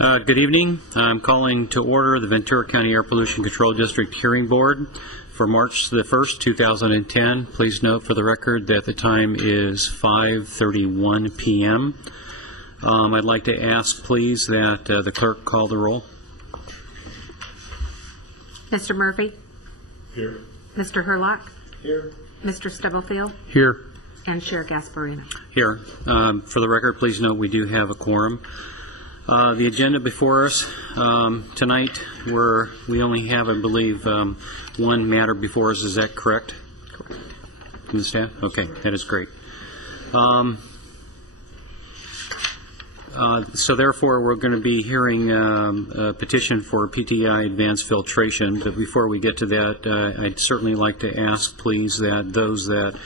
Good evening. I'm calling to order the Ventura County Air Pollution Control District Hearing Board for March the 1st, 2010. Please note for the record that the time is 5:31 p.m. I'd like to ask, please, that the clerk call the roll. Mr. Murphy? Here. Mr. Herlock? Here. Mr. Stubblefield? Here. And Chair Gasparino. Here. For the record, please note we do have a quorum. The agenda before us tonight, we only have, I believe, one matter before us. Is that correct? From the staff? Okay, that is great. So therefore, we're going to be hearing a petition for PTI advanced filtration. But before we get to that, I'd certainly like to ask, please, that those that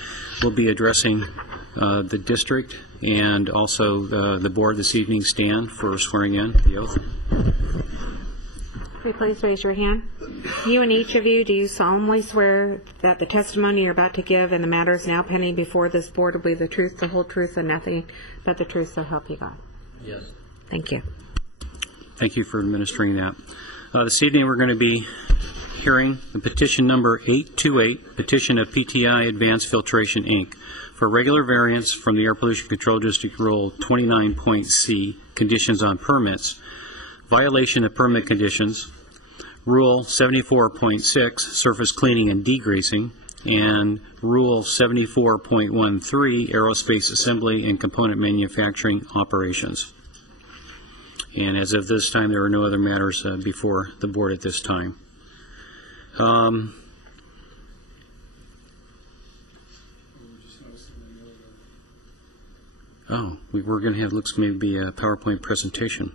will be addressing the district and also the board this evening stand for swearing in the oath. Will you please raise your hand? You and each of you, do you solemnly swear that the testimony you're about to give and the matters now pending before this board will be the truth, the whole truth, and nothing but the truth, so help you God? Yes. Thank you. Thank you for administering that. This evening we're going to be hearing the petition number 828, petition of PTI Advanced Filtration, Inc., for regular variance from the Air Pollution Control District Rule 29.C, conditions on permits, violation of permit conditions, Rule 74.6, surface cleaning and degreasing, and Rule 74.13, aerospace assembly and component manufacturing operations. And as of this time, there are no other matters before the board at this time. We're going to have, looks maybe a PowerPoint presentation.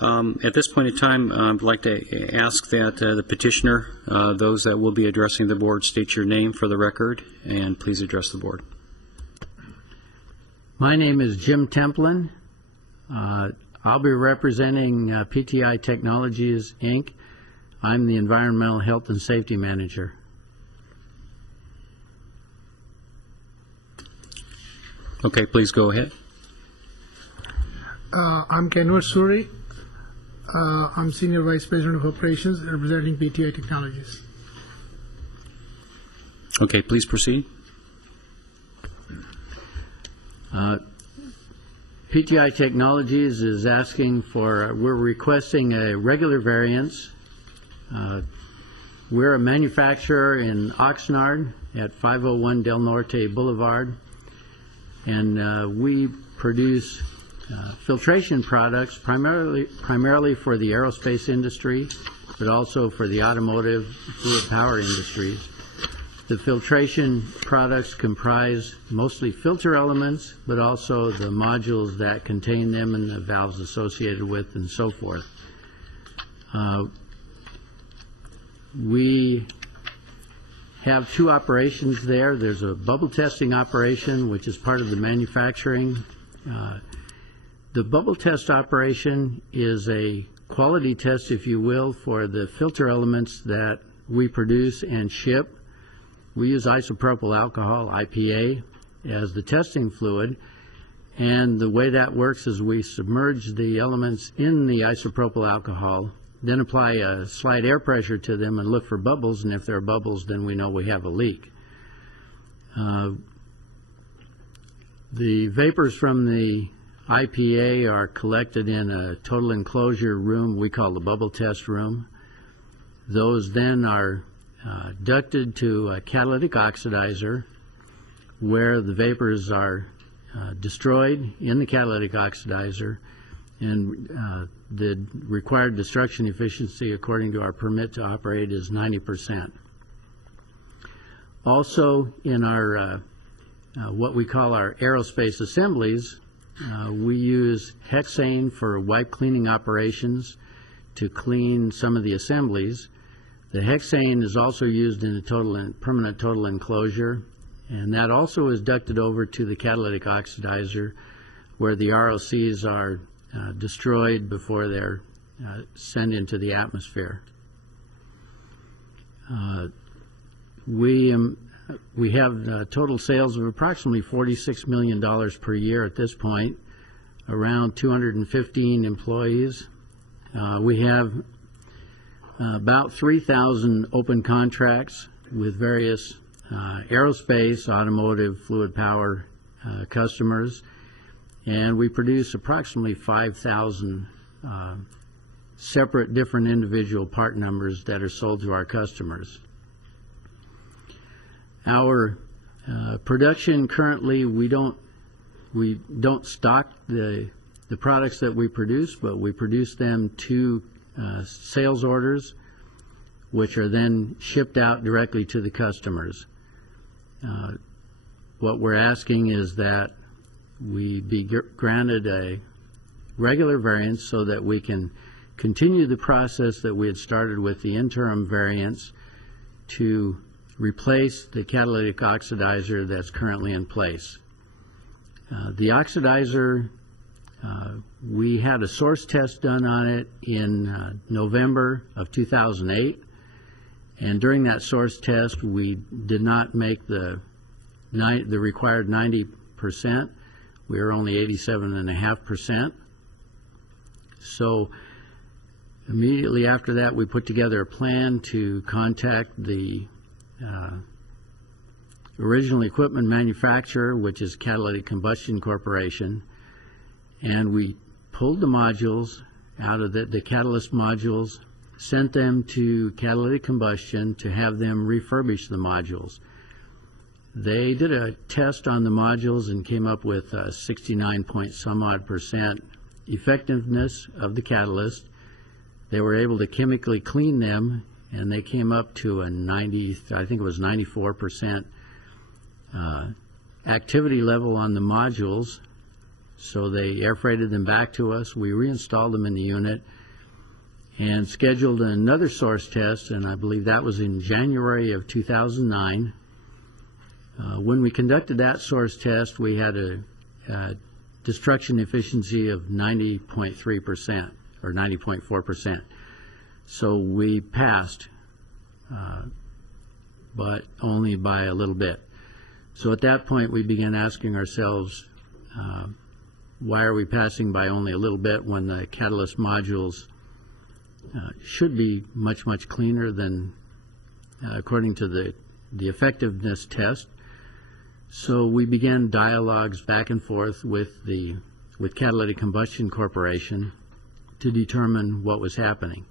At this point in time, I'd like to ask that the petitioner, those that will be addressing the board, state your name for the record, and please address the board. My name is Jim Templin. I'll be representing PTI Technologies, Inc. I'm the Environmental Health and Safety Manager. Okay, please go ahead. I'm Kenwar Suri. I'm Senior Vice President of Operations representing PTI Technologies. Okay, please proceed. PTI Technologies is asking for, we're requesting a regular variance. We're a manufacturer in Oxnard at 501 Del Norte Boulevard, and we produce filtration products primarily for the aerospace industry, but also for the automotive, fluid power industries. The filtration products comprise mostly filter elements, but also the modules that contain them and the valves associated with and so forth. We have two operations there. There's a bubble testing operation, which is part of the manufacturing. The bubble test operation is a quality test, if you will, for the filter elements that we produce and ship. We use isopropyl alcohol, IPA, as the testing fluid, and the way that works is we submerge the elements in the isopropyl alcohol, then apply a slight air pressure to them and look for bubbles, and if there are bubbles, then we know we have a leak. The vapors from the IPA are collected in a total enclosure room we call the bubble test room. Those then are ducted to a catalytic oxidizer where the vapors are destroyed in the catalytic oxidizer, and the required destruction efficiency according to our permit to operate is 90%. Also in our what we call our aerospace assemblies, we use hexane for wipe cleaning operations to clean some of the assemblies. The hexane is also used in a permanent total enclosure, and that also is ducted over to the catalytic oxidizer where the ROCs are destroyed before they're sent into the atmosphere. We have total sales of approximately $46 million per year at this point. around 215 employees. We have about 3,000 open contracts with various aerospace, automotive, fluid power customers, and we produce approximately 5,000 separate different individual part numbers that are sold to our customers. Our production currently, we don't stock the products that we produce, but we produce them to sales orders, which are then shipped out directly to the customers. What we're asking is that we be granted a regular variance so that we can continue the process that we had started with the interim variance to replace the catalytic oxidizer that's currently in place. The oxidizer, we had a source test done on it in November of 2008, and during that source test we did not make the required 90%. We were only 87.5%. So immediately after that we put together a plan to contact the original equipment manufacturer, which is Catalytic Combustion Corporation, and we pulled the modules out of the catalyst modules, sent them to Catalytic Combustion to have them refurbish the modules. They did a test on the modules and came up with 69-point-some-odd% effectiveness of the catalyst. They were able to chemically clean them, and they came up to a 94% activity level on the modules. So they air freighted them back to us. We reinstalled them in the unit and scheduled another source test, and I believe that was in January of 2009. When we conducted that source test, we had a destruction efficiency of 90.3% or 90.4%. So we passed, but only by a little bit. So at that point we began asking ourselves, why are we passing by only a little bit when the catalyst modules should be much, much cleaner than according to the effectiveness test? So we began dialogues back and forth with Catalytic Combustion Corporation to determine what was happening.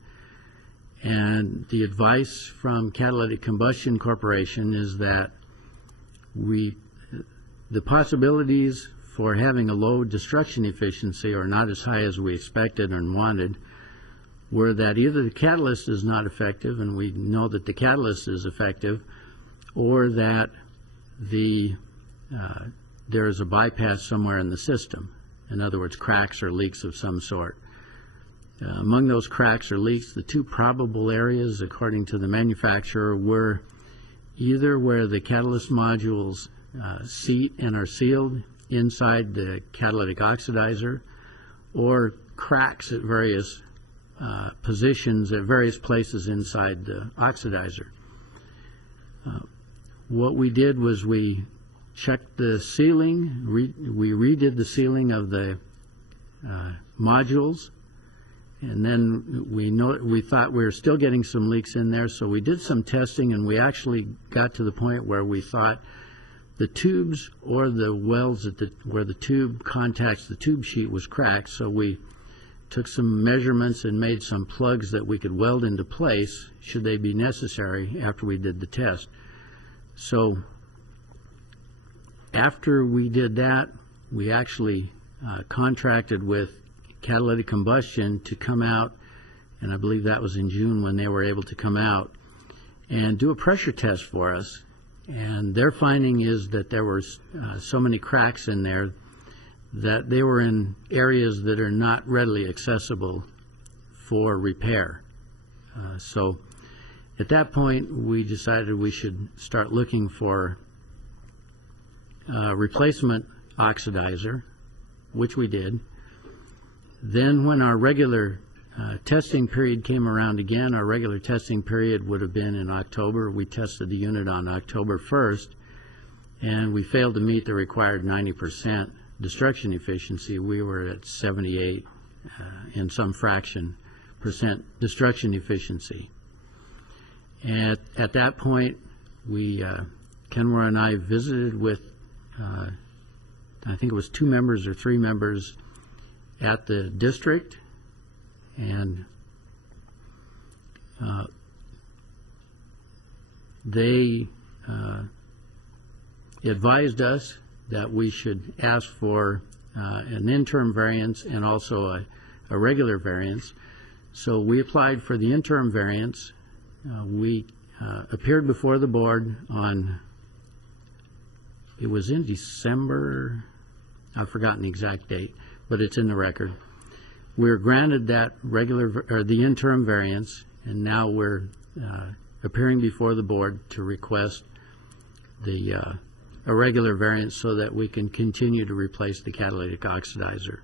And the advice from Catalytic Combustion Corporation is that the possibilities for having a low destruction efficiency are not as high as we expected and wanted, were that either the catalyst is not effective, and we know that the catalyst is effective, or that there is a bypass somewhere in the system. In other words, cracks or leaks of some sort. Among those cracks or leaks, the two probable areas, according to the manufacturer, were either where the catalyst modules seat and are sealed inside the catalytic oxidizer, or cracks at various positions at various places inside the oxidizer. What we did was we checked the sealing, we redid the sealing of the modules, and then we thought we were still getting some leaks in there, so we did some testing, and we actually got to the point where we thought the tubes or the welds where the tube contacts the tube sheet was cracked. So we took some measurements and made some plugs that we could weld into place should they be necessary after we did the test. So after we did that, we actually contracted with Catalytic Combustion to come out, and I believe that was in June when they were able to come out and do a pressure test for us. And their finding is that there were so many cracks in there that they were in areas that are not readily accessible for repair. So at that point we decided we should start looking for a replacement oxidizer, which we did. Then when our regular testing period came around again, our regular testing period would have been in October. We tested the unit on October 1st, and we failed to meet the required 90% destruction efficiency. We were at 78 and some fraction % destruction efficiency. At that point, Kenmore and I visited with, I think it was 2 members or 3 members at the district, and they advised us that we should ask for an interim variance and also a regular variance. So we applied for the interim variance. We appeared before the board on, it was in December, I've forgotten the exact date, but it's in the record. We were granted that the interim variance, and now we're appearing before the board to request a regular variance so that we can continue to replace the catalytic oxidizer.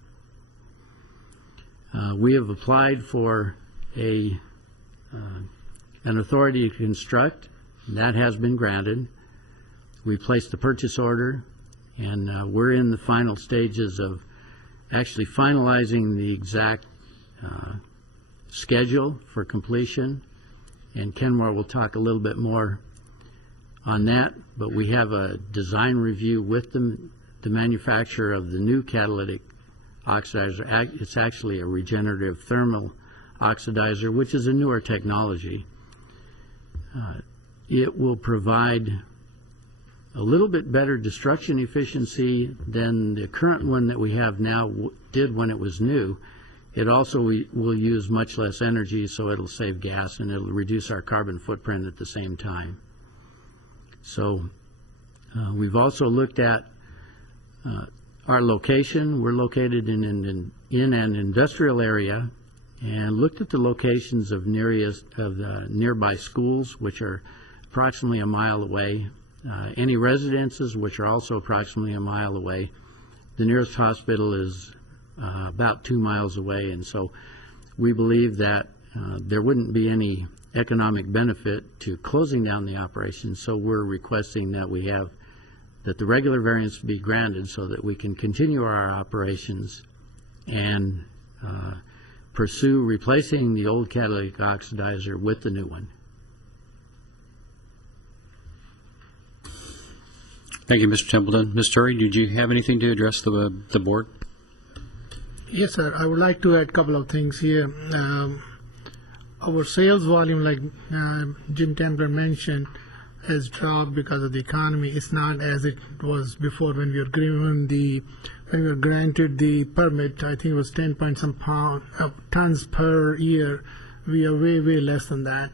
We have applied for an authority to construct. That has been granted. We placed the purchase order, and we're in the final stages of actually finalizing the exact schedule for completion, and Kenmore will talk a little bit more on that, but we have a design review with the manufacturer of the new catalytic oxidizer. It's actually a regenerative thermal oxidizer, which is a newer technology. It will provide a little bit better destruction efficiency than the current one that we have now did when it was new. It also will use much less energy, so it'll save gas and it'll reduce our carbon footprint at the same time. So we've also looked at our location. We're located in an industrial area, and looked at the locations of nearby schools, which are approximately a mile away, any residences, which are also approximately a mile away. The nearest hospital is about 2 miles away, and so we believe that there wouldn't be any economic benefit to closing down the operation, so we're requesting that the regular variance be granted so that we can continue our operations and pursue replacing the old catalytic oxidizer with the new one. Thank you, Mr. Templeton. Ms. Turry, did you have anything to address the board? Yes, sir. I would like to add a couple of things here. Our sales volume, like Jim Templer mentioned, has dropped because of the economy. It's not as it was before when we were granted the permit. I think it was 10 point some tons per year. We are way less than that.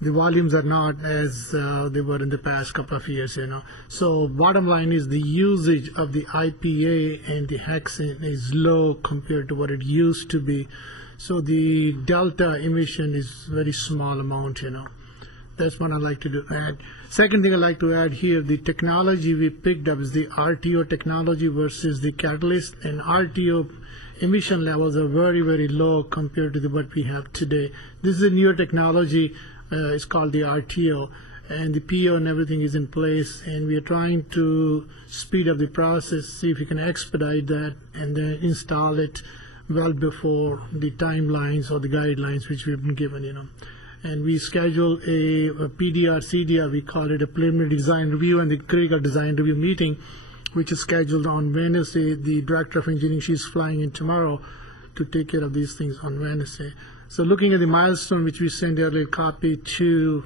The volumes are not as they were in the past couple of years, So bottom line is the usage of the IPA and the hexane is low compared to what it used to be. So the delta emission is very small amount, That's what I'd like to add. Second thing I'd like to add here, the technology we picked up is the RTO technology versus the catalyst, and RTO emission levels are very low compared to what we have today. This is a newer technology. It's called the RTO, and the PO and everything is in place, and we are trying to speed up the process, see if we can expedite that, and then install it well before the timelines or the guidelines which we've been given, And we schedule a PDR, CDR, we call it a preliminary design review, and the critical design review meeting, which is scheduled on Wednesday. The director of engineering, she's flying in tomorrow to take care of these things on Wednesday. So looking at the milestone which we sent earlier copy to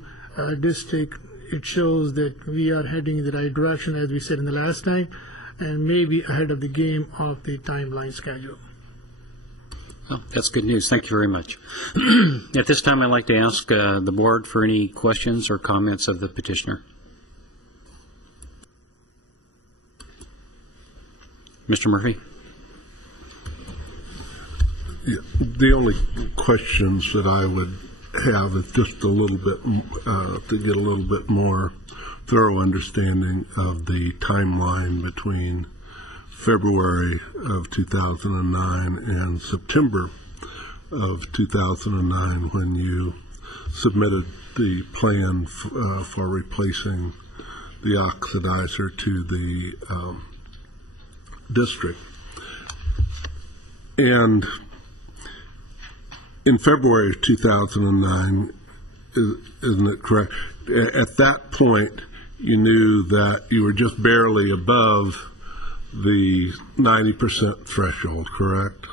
district, it shows that we are heading in the right direction, as we said in the last time, and maybe ahead of the game of the timeline schedule. Oh, that's good news. Thank you very much. At this time, I'd like to ask the board for any questions or comments of the petitioner. Mr. Murphy? Yeah, the only questions that I would have is just a little bit to get a little bit more thorough understanding of the timeline between February of 2009 and September of 2009 when you submitted the plan for replacing the oxidizer to the district. And in February of 2009, isn't it correct? At that point, you knew that you were just barely above the 90% threshold, correct?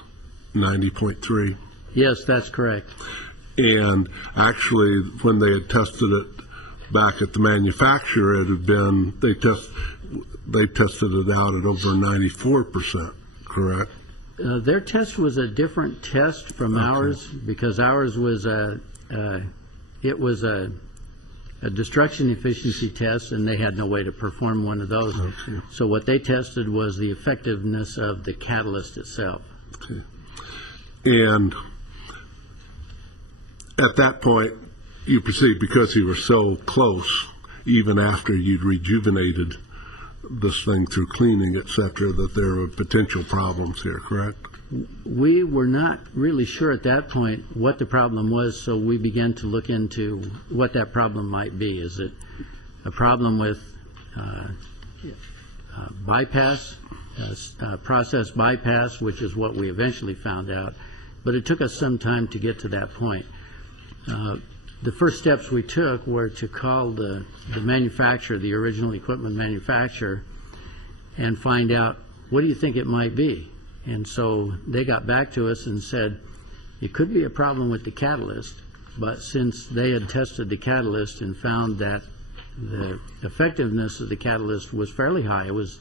90.3? Yes, that's correct. And actually, when they had tested it back at the manufacturer, it had been, they tested it out at over 94%, correct? Their test was a different test from ours, because ours was a destruction efficiency test, and they had no way to perform one of those. Okay. So what they tested was the effectiveness of the catalyst itself. Okay. And at that point, you perceived, because you were so close, even after you'd rejuvenated this thing through cleaning, et cetera, that there were potential problems here, correct? We were not really sure at that point what the problem was, so we began to look into what that problem might be. Is it a problem with bypass, process bypass, which is what we eventually found out, but it took us some time to get to that point. The first steps we took were to call the manufacturer, the original equipment manufacturer, and find out, what do you think it might be? And so they got back to us and said, it could be a problem with the catalyst, but since they had tested the catalyst and found that the effectiveness of the catalyst was fairly high, it was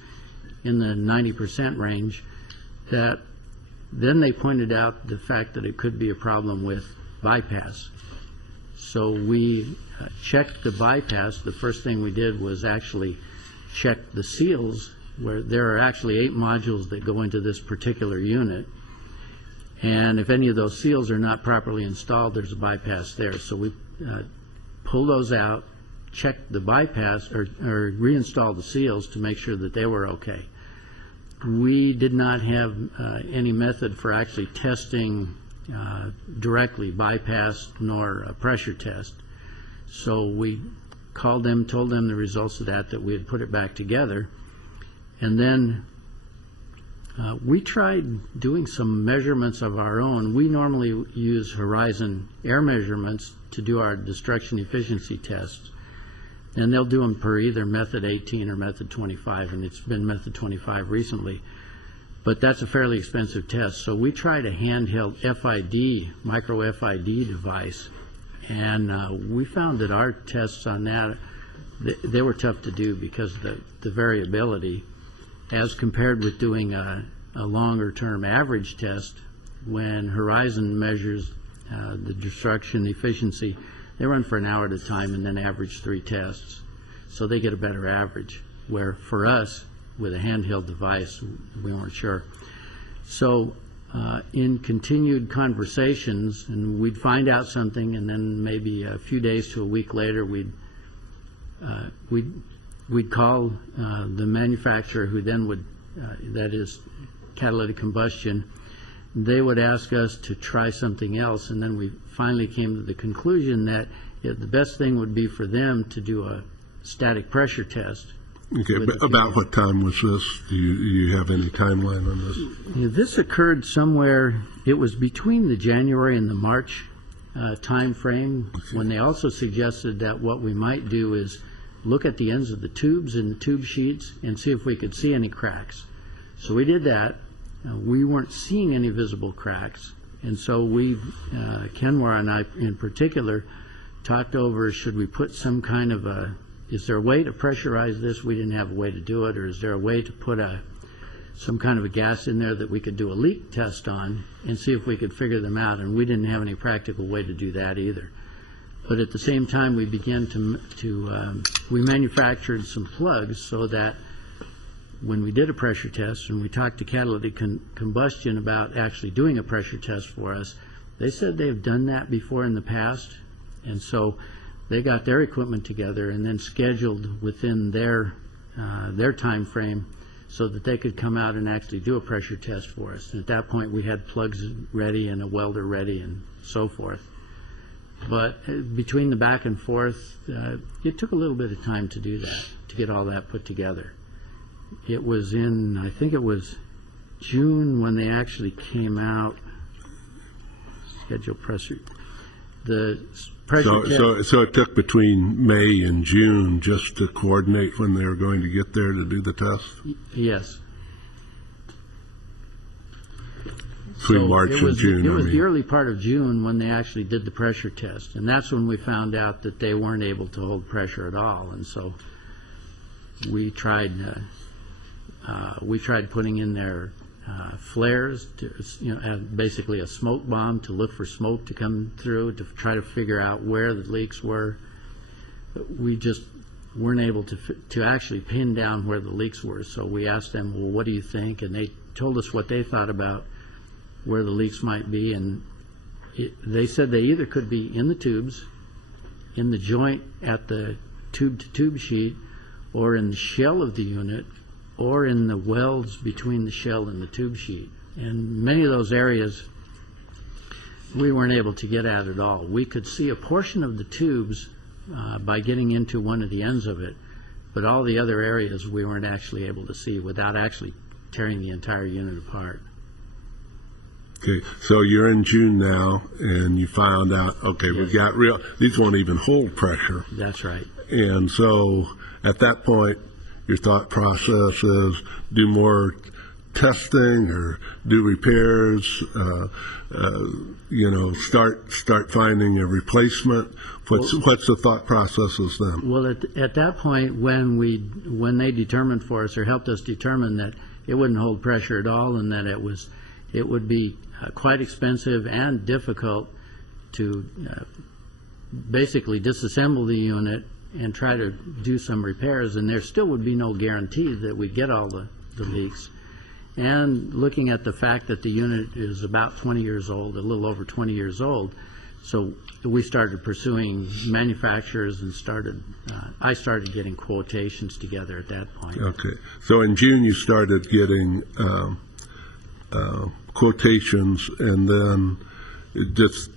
in the 90% range, that then they pointed out the fact that it could be a problem with bypass. So we checked the bypass. The first thing we did was actually check the seals, where there are actually 8 modules that go into this particular unit. And if any of those seals are not properly installed, there's a bypass there. So we pulled those out, checked the bypass, or reinstalled the seals to make sure that they were okay. We did not have any method for actually testing directly bypass nor a pressure test. So we called them, told them the results of that we had put it back together. And then we tried doing some measurements of our own. We normally use Horizon air measurements to do our destruction efficiency tests. And they'll do them per either method 18 or method 25, and it's been method 25 recently. But that's a fairly expensive test. So we tried a handheld FID, micro FID device, and we found that our tests on that, they were tough to do because of the variability, as compared with doing a longer term average test. When Horizon measures the destruction efficiency, they run for an hour at a time and then average 3 tests. So they get a better average, where for us, with a handheld device, we weren't sure. So in continued conversations, and we'd find out something, and then maybe a few days to a week later, we'd call the manufacturer, who then would, that is catalytic combustion. They would ask us to try something else, and then we finally came to the conclusion that the best thing would be for them to do a static pressure test. Okay, but about what time was this? Do you have any timeline on this? Yeah, this occurred somewhere, it was between the January and the March time frame, when they also suggested that what we might do is look at the ends of the tubes and the tube sheets and see if we could see any cracks. So we did that. We weren't seeing any visible cracks, and so we, Kenmore and I in particular, talked over, should we put some kind of is there a way to pressurize this? We didn't have a way to do it. Or is there a way to put some kind of a gas in there that we could do a leak test on and see if we could figure them out? And we didn't have any practical way to do that either. But at the same time, we began we manufactured some plugs so that when we did a pressure test and we talked to catalytic combustion about actually doing a pressure test for us, they said they've done that before in the past. And so they got their equipment together and then scheduled within their time frame so that they could come out and actually do a pressure test for us. And at that point, we had plugs ready and a welder ready and so forth. But between the back and forth, it took a little bit of time to do that, to get all that put together. It was in, I think it was June when they actually came out. Schedule pressure. The pressure test. So it took between May and June just to coordinate when they were going to get there to do the test? Yes. Between March and June. It was the early part of June when they actually did the pressure test, and that's when we found out that they weren't able to hold pressure at all, and so we tried putting in their flares, basically a smoke bomb to look for smoke to come through to try to figure out where the leaks were. But we just weren't able to actually pin down where the leaks were. So we asked them, well, what do you think? And they told us what they thought about where the leaks might be, and they said they either could be in the tubes, in the joint at the tube-to-tube sheet, or in the shell of the unit, or in the welds between the shell and the tube sheet. And many of those areas we weren't able to get at all. We could see a portion of the tubes by getting into one of the ends of it, but all the other areas we weren't actually able to see without actually tearing the entire unit apart. Okay, so you're in June now, and you found out, okay, yes, we've got these won't even hold pressure. That's right. And so at that point, your thought process is do more testing or do repairs, start finding a replacement. What's the thought processes then? Well, at that point, when they determined for us or helped us determine that it wouldn't hold pressure at all, and that it would be quite expensive and difficult to basically disassemble the unit and try to do some repairs, and there still would be no guarantee that we'd get all the leaks. And looking at the fact that the unit is about 20 years old, a little over 20 years old, so we started pursuing manufacturers and I started getting quotations together at that point. Okay. So in June you started getting quotations, and then just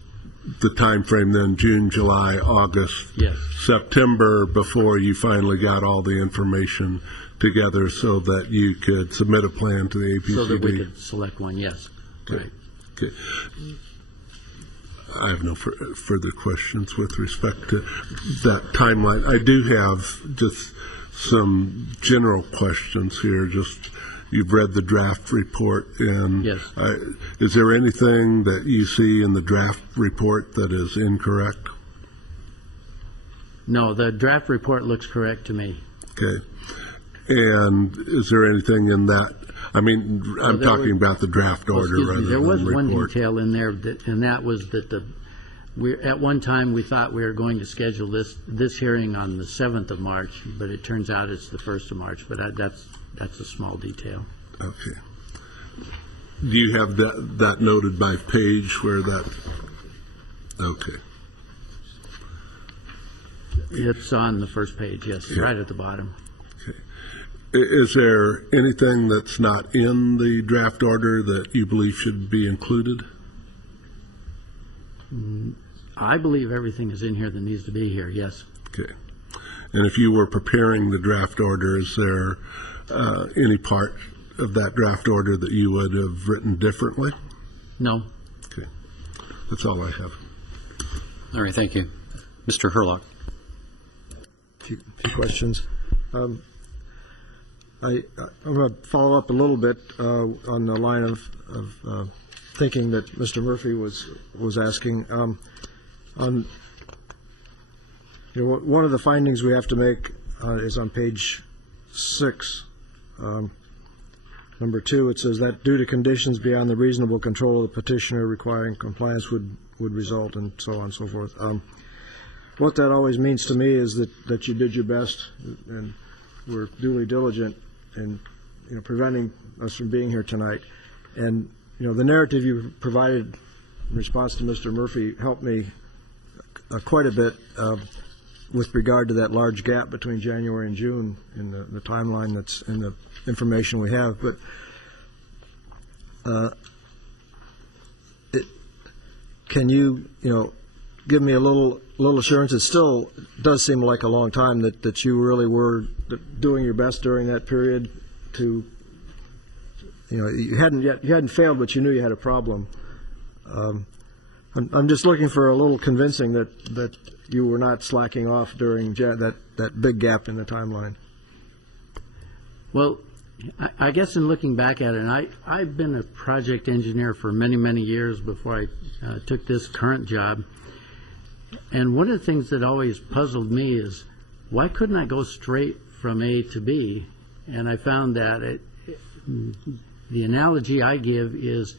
the time frame then June, July, August, yes, September, before you finally got all the information together so that you could submit a plan to the APCD. So that we could select one, yes. Okay. Right. Okay. I have no further questions with respect to that timeline. I do have just some general questions here. Just you've read the draft report, and yes, is there anything that you see in the draft report that is incorrect? No, the draft report looks correct to me. Okay. And is there anything in that? I mean, I'm talking about the draft order rather than the report. There was one detail in there, and that was that at one time we thought we were going to schedule this hearing on the 7th of March, but it turns out it's the 1st of March. But that's a small detail. Okay. Do you have that noted by page where that? Okay. It's on the first page, yes, yeah, right at the bottom. Okay. Is there anything that's not in the draft order that you believe should be included? I believe everything is in here that needs to be here, yes. Okay. And if you were preparing the draft order, is there any part of that draft order that you would have written differently? No. Okay. That's all I have. All right, thank you. Mr. Herlock. A few questions. I'm going to follow up a little bit on the line of thinking that Mr. Murphy was asking. One of the findings we have to make is on page 6, number 2. It says that due to conditions beyond the reasonable control of the petitioner requiring compliance would result, and so on and so forth. What that always means to me is that you did your best and were duly diligent in preventing us from being here tonight. And the narrative you provided in response to Mr. Murphy helped me quite a bit with regard to that large gap between January and June in the timeline that's in the information we have. But can you give me a little assurance? It still does seem like a long time that you really were doing your best during that period to you hadn't failed, but you knew you had a problem. I'm just looking for a little convincing that you were not slacking off during that big gap in the timeline. Well, I guess in looking back at it, and I've been a project engineer for many, many years before I took this current job. And one of the things that always puzzled me is, why couldn't I go straight from A to B? And I found that the analogy I give is,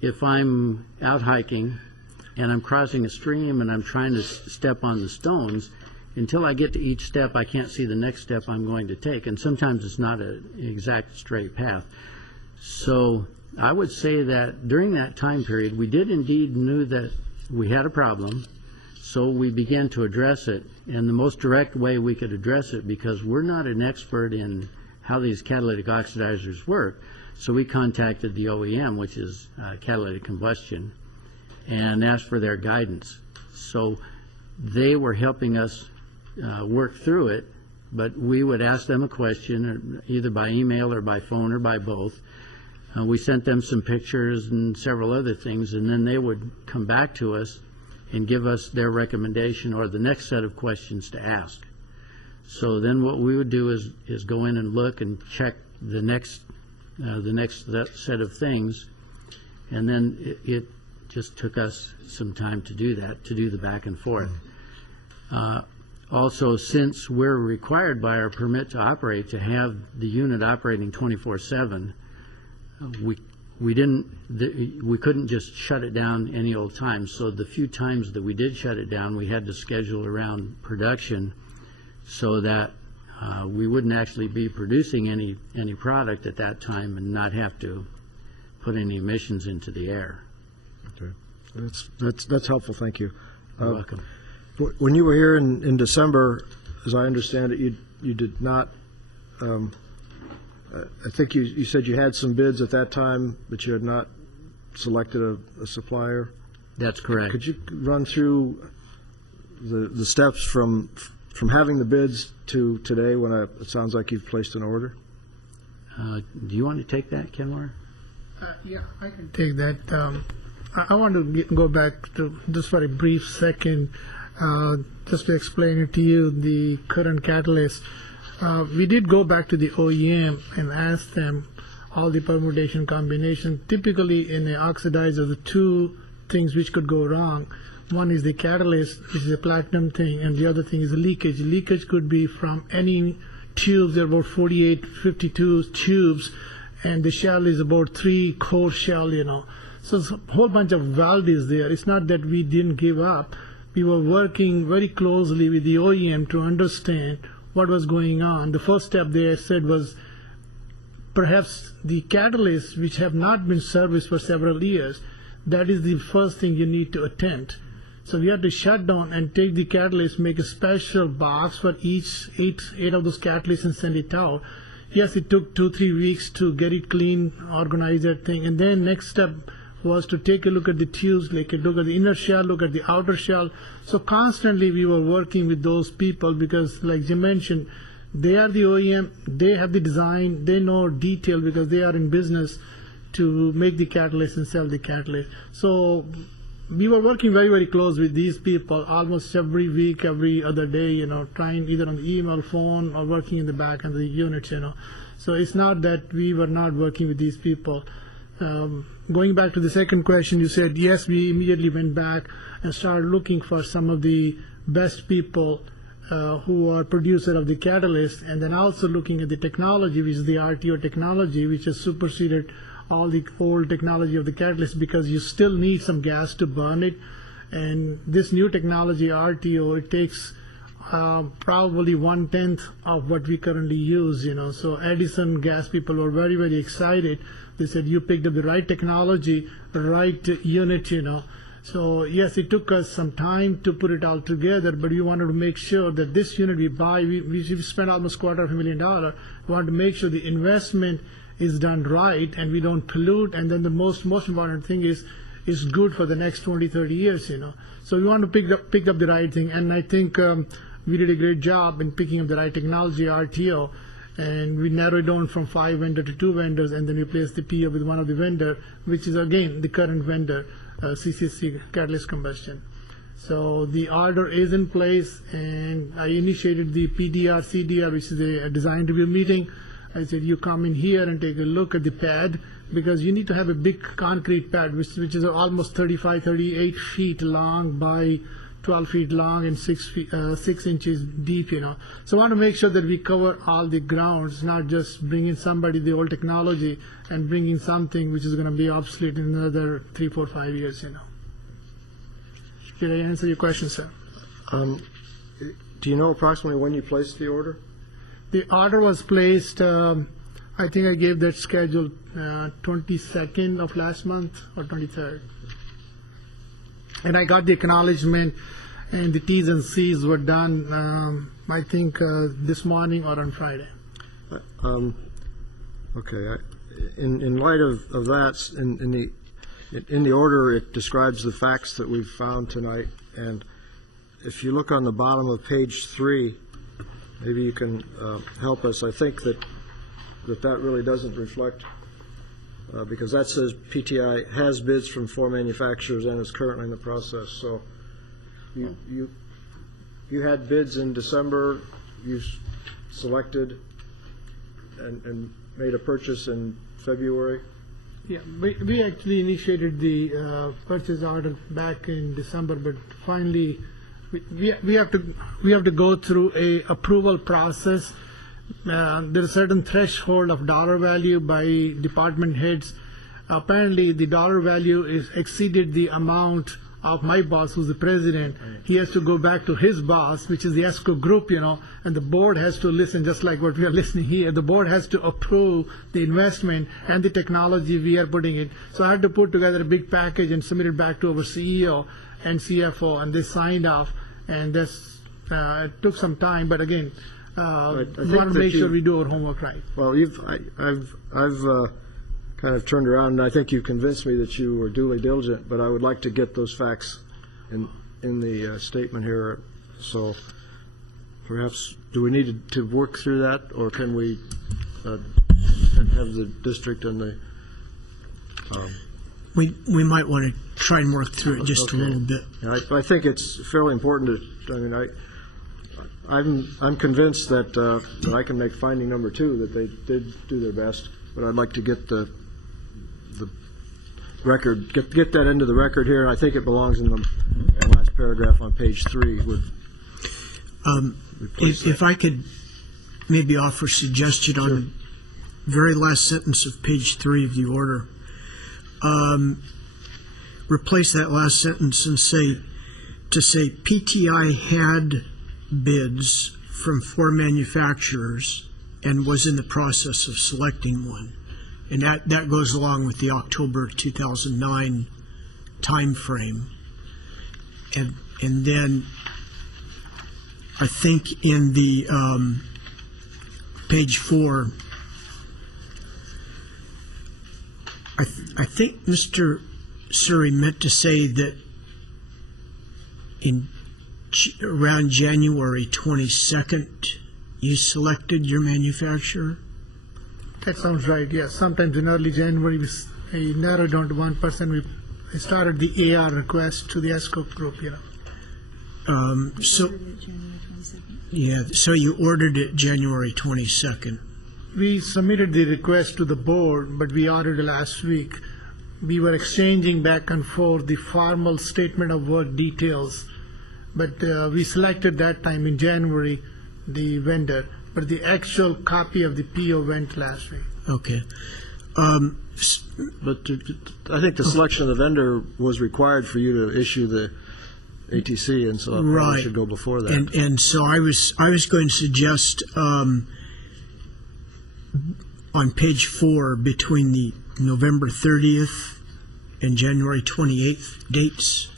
if I'm out hiking and I'm crossing a stream and I'm trying to step on the stones, until I get to each step, I can't see the next step I'm going to take. And sometimes it's not an exact straight path. So I would say that during that time period, we did indeed knew that we had a problem. So we began to address it. And the most direct way we could address it, because we're not an expert in how these catalytic oxidizers work, so we contacted the OEM, which is catalytic combustion, and asked for their guidance. So they were helping us work through it, but we would ask them a question, either by email or by phone or by both. We sent them some pictures and several other things, and then they would come back to us and give us their recommendation or the next set of questions to ask. So then what we would do is go in and look and check the next set of things, and then it just took us some time to do that, to do the back and forth. Also, since we're required by our permit to operate to have the unit operating 24/7, we couldn't just shut it down any old time. So the few times that we did shut it down, we had to schedule around production so that we wouldn't actually be producing any product at that time and not have to put any emissions into the air. Okay, that's helpful. Thank you. You're welcome. When you were here in December, as I understand it, you did not. I think you said you had some bids at that time, but you had not selected a supplier. That's correct. Could you run through the steps from having the bids to today, when it sounds like you've placed an order? Do you want to take that, Kenmore? Yeah, I can take that. I want to go back to just for a brief second, just to explain it to you, the current catalyst. We did go back to the OEM and ask them all the permutation combination. Typically in the oxidizer, the two things which could go wrong. One is the catalyst, which is a platinum thing, and the other thing is the leakage. Leakage could be from any tubes. There are about 48, 52 tubes, and the shell is about 3 core shell, So there's a whole bunch of values there. It's not that we didn't give up. We were working very closely with the OEM to understand what was going on. The first step they said was perhaps the catalysts which have not been serviced for several years, that is the first thing you need to attempt. So we had to shut down and take the catalyst, make a special box for each eight of those catalysts and send it out. Yes, it took 2-3 weeks to get it clean, organize that thing, and then next step was to take a look at the tubes, like look at the inner shell, look at the outer shell. So constantly we were working with those people because, like Jim mentioned, they are the OEM, they have the design, they know detail because they are in business to make the catalyst and sell the catalyst. So we were working very, very close with these people almost every week, every other day, trying either on the email, phone, or working in the back of the units, So it's not that we were not working with these people. Going back to the second question, you said, yes, we immediately went back and started looking for some of the best people who are producer of the catalyst, and then also looking at the technology, which is the RTO technology, which has superseded all the old technology of the catalyst, because you still need some gas to burn it. And this new technology, RTO, it takes probably 1/10 of what we currently use, So Edison gas people were very, very excited. They said, you picked up the right technology, the right unit, So yes, it took us some time to put it all together, but we wanted to make sure that this unit we buy, we spent almost $250,000. We wanted to make sure the investment is done right and we don't pollute. And then the most important thing is good for the next 20, 30 years, So we want to pick up the right thing. And I think we did a great job in picking up the right technology, RTO. And we narrowed down from 5 vendors to 2 vendors, and then we placed the PO with one of the vendor, which is again the current vendor, CCC, Catalyst Combustion. So the order is in place, and I initiated the PDR, CDR, which is a design review meeting. I said, you come in here and take a look at the pad, because you need to have a big concrete pad, which is almost 35, 38 feet long by 12 feet long and 6 inches deep, So I want to make sure that we cover all the grounds, not just bringing somebody the old technology and bringing something which is going to be obsolete in another 3, 4, 5 years, Did I answer your question, sir? Do you know approximately when you placed the order? The order was placed, I think I gave that schedule 22nd of last month or 23rd. And I got the acknowledgement, and the T's and C's were done, I think, this morning or on Friday. Okay. In light of that, in the order, it describes the facts that we've found tonight. And if you look on the bottom of page 3, maybe you can help us. I think that really doesn't reflect, because that says PTI has bids from 4 manufacturers and is currently in the process. So you had bids in December, you selected and made a purchase in February. Yeah, we actually initiated the purchase order back in December, but finally we have to go through a approval process. There is a certain threshold of dollar value by department heads. Apparently, the dollar value is exceeded the amount of my boss, who's the president. He has to go back to his boss, which is the ESCO group, and the board has to listen, just like what we are listening here. The board has to approve the investment and the technology we are putting in. So I had to put together a big package and submit it back to our CEO and CFO, and they signed off. And this it took some time, but again, we want to make sure we do our homework right. Well, I've kind of turned around, and I think you convinced me that you were duly diligent, but I would like to get those facts in the statement here. So perhaps, do we need to work through that, or can we have the district and the... We might want to try and work through it just a little bit. Yeah, I think it's fairly important to, I'm convinced that I can make finding number 2, that they did do their best, but I'd like to get the record, get that into the record here, and I think it belongs in the last paragraph on page 3. If I could maybe offer a suggestion on the very last sentence of page 3 of the order. Replace that last sentence and say PTI had bids from 4 manufacturers and was in the process of selecting one. And that goes along with the October 2009 time frame. And then I think in the page 4, I think Mr. Suri meant to say that around January 22nd, you selected your manufacturer? That sounds right, yes. Sometimes in early January, we narrowed down to one person. We started the AR request to the ESCO group, So you ordered it January 22nd. We submitted the request to the board, but we ordered it last week. We were exchanging back and forth the formal statement of work details, but we selected that time in January the vendor, but the actual copy of the PO went last week. Okay. But I think the selection of the vendor was required for you to issue the ATC, and so it probably should go before that. And so I was going to suggest on page 4, between the November 30th and January 28th dates,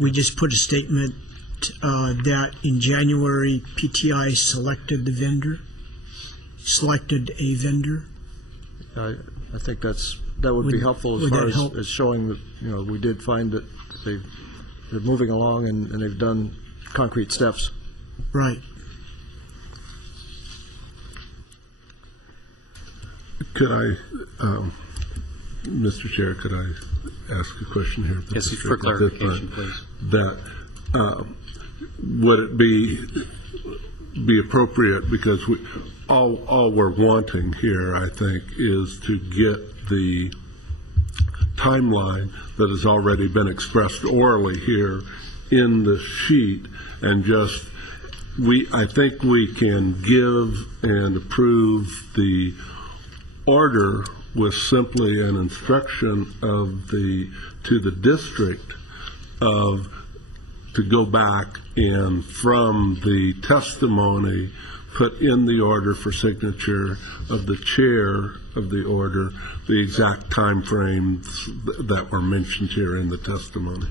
we just put a statement that in January PTI selected a vendor. I think that would be helpful as far as showing that we did find that they're moving along and they've done concrete steps. Right. Could I, Mr. Chair, could I ask a question here? Yes, for clarification, please. That would it be appropriate, because all we're wanting here, I think, is to get the timeline that has already been expressed orally here in the sheet, and just I think we can give and approve the order with simply an instruction to the district to go back and from the testimony put in the order for signature of the chair of the order the exact time frames that were mentioned here in the testimony.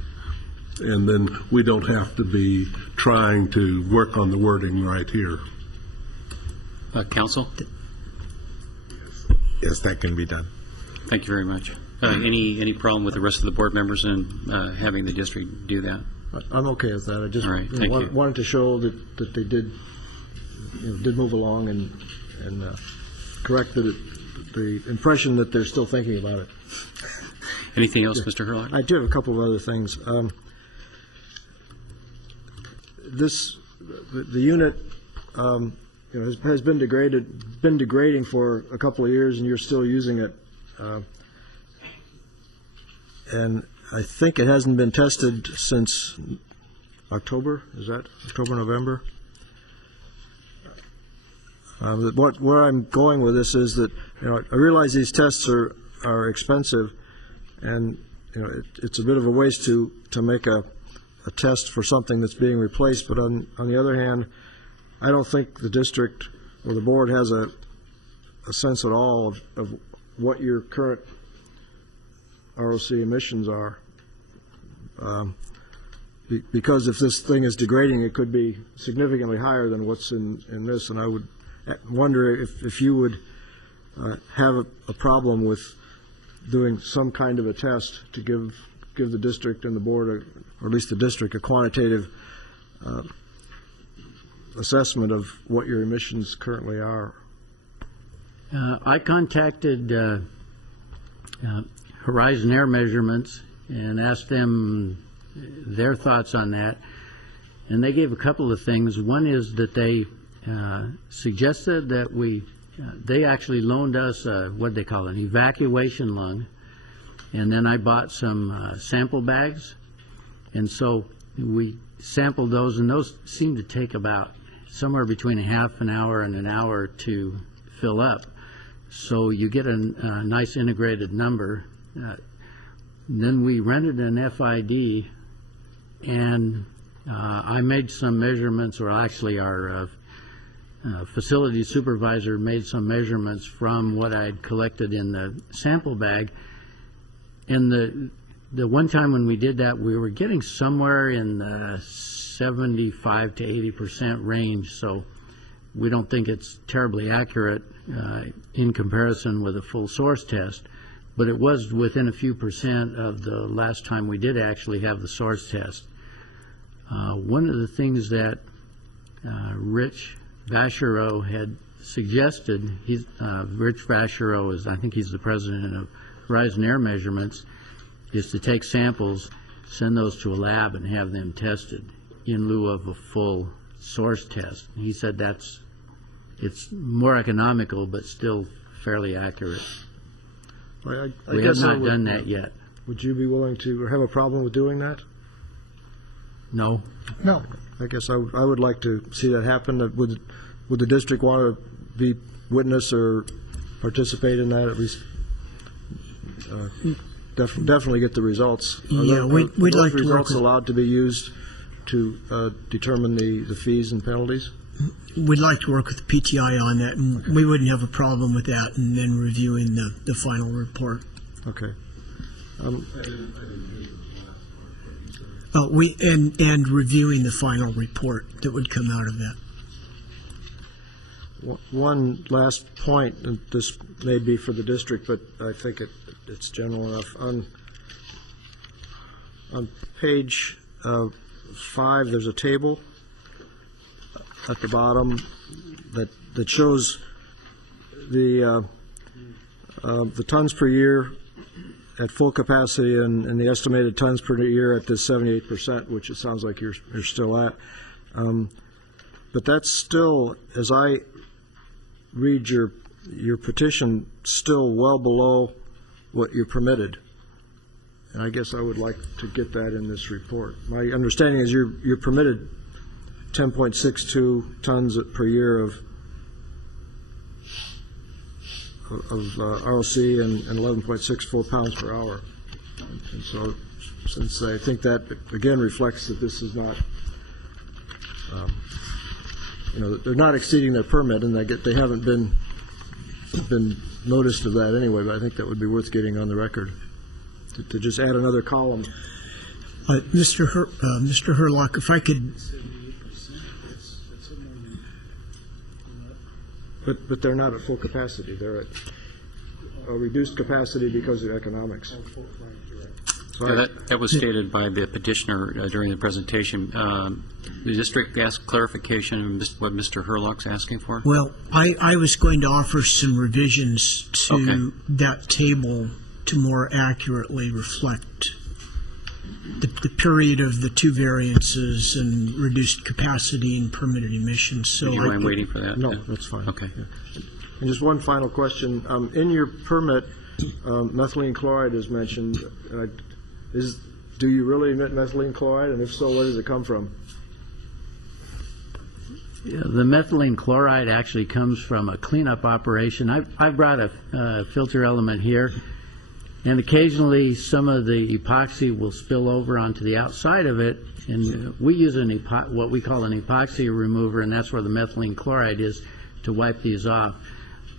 And then we don't have to be trying to work on the wording right here. Counsel? Yes, that can be done. Thank you very much. Any problem with the rest of the board members in having the district do that? I'm okay with that. I just All right, wanted to show that they did move along and correct the impression that they're still thinking about it. Anything else, Mr. Herlock? I do have a couple of other things. The unit has been degrading for a couple of years, and you're still using it. And I think it hasn't been tested since October. Is that October, November? Where I'm going with this is that I realize these tests are expensive, and it's a bit of a waste to make a test for something that's being replaced. But on the other hand, I don't think the district or the board has a sense at all of what your current ROC emissions are. Because if this thing is degrading, it could be significantly higher than what's in this, and I would wonder if you would have a problem with doing some kind of a test to give the district and the board, or at least the district, a quantitative assessment of what your emissions currently are. I contacted Horizon Air Measurements and asked them their thoughts on that, and they gave a couple of things. One is that they suggested that they actually loaned us what they call an evacuation lung, and then I bought some sample bags, and so we sampled those, and those seem to take about somewhere between a half an hour and an hour to fill up. So you get a nice integrated number. Then we rented an FID, and I made some measurements, or actually our facility supervisor made some measurements from what I'd collected in the sample bag. And the one time when we did that, we were getting somewhere in the 75 to 80% range, so we don't think it's terribly accurate in comparison with a full source test, but it was within a few percent of the last time we did actually have the source test. One of the things that Rich Vachereau had suggested, Rich Vachereau I think he's the president of Horizon Air Measurements, is to take samples, send those to a lab, and have them tested in lieu of a full source test. He said it's more economical, but still fairly accurate. We have not done that yet. Would you be willing to, or have a problem with doing that? No. No. I guess I would like to see that happen. Would the district want to be witness or participate in that, at least? Definitely get the results. Yeah, we'd like to work results with, allowed to be used to determine the fees and penalties? We'd like to work with the PTI on that, and we wouldn't have a problem with that, and then reviewing the final report. Okay. And reviewing the final report that would come out of that. One last point, and this may be for the district, but I think it's general enough. On page 5, there's a table at the bottom that shows the The tons per year at full capacity and the estimated tons per year at this 78%, which it sounds like you're still at. But that's still, as I read your petition, still well below what you're permitted. And I guess I would like to get that in this report. My understanding is you're permitted 10.62 tons per year of ROC and 11.64 pounds per hour. And so, since I think that again reflects that this is not, they're not exceeding their permit, and they haven't been noticed of that anyway. But I think that would be worth getting on the record to just add another column. Mr. Herlock, if I could. But they're not at full capacity. They're at a reduced capacity because of economics. So that was stated by the petitioner during the presentation. The district asked clarification of what Mr. Herlock's asking for? Well, I was going to offer some revisions to that table to more accurately reflect the period of the two variances and reduced capacity and permitted emissions. So do you mind waiting for that? No, that's fine. Okay. And just one final question. In your permit, methylene chloride is mentioned. Do you really emit methylene chloride? And if so, where does it come from? Yeah, the methylene chloride actually comes from a cleanup operation. I've brought a filter element here. And occasionally some of the epoxy will spill over onto the outside of it, and we use what we call an epoxy remover, and that's where the methylene chloride is to wipe these off.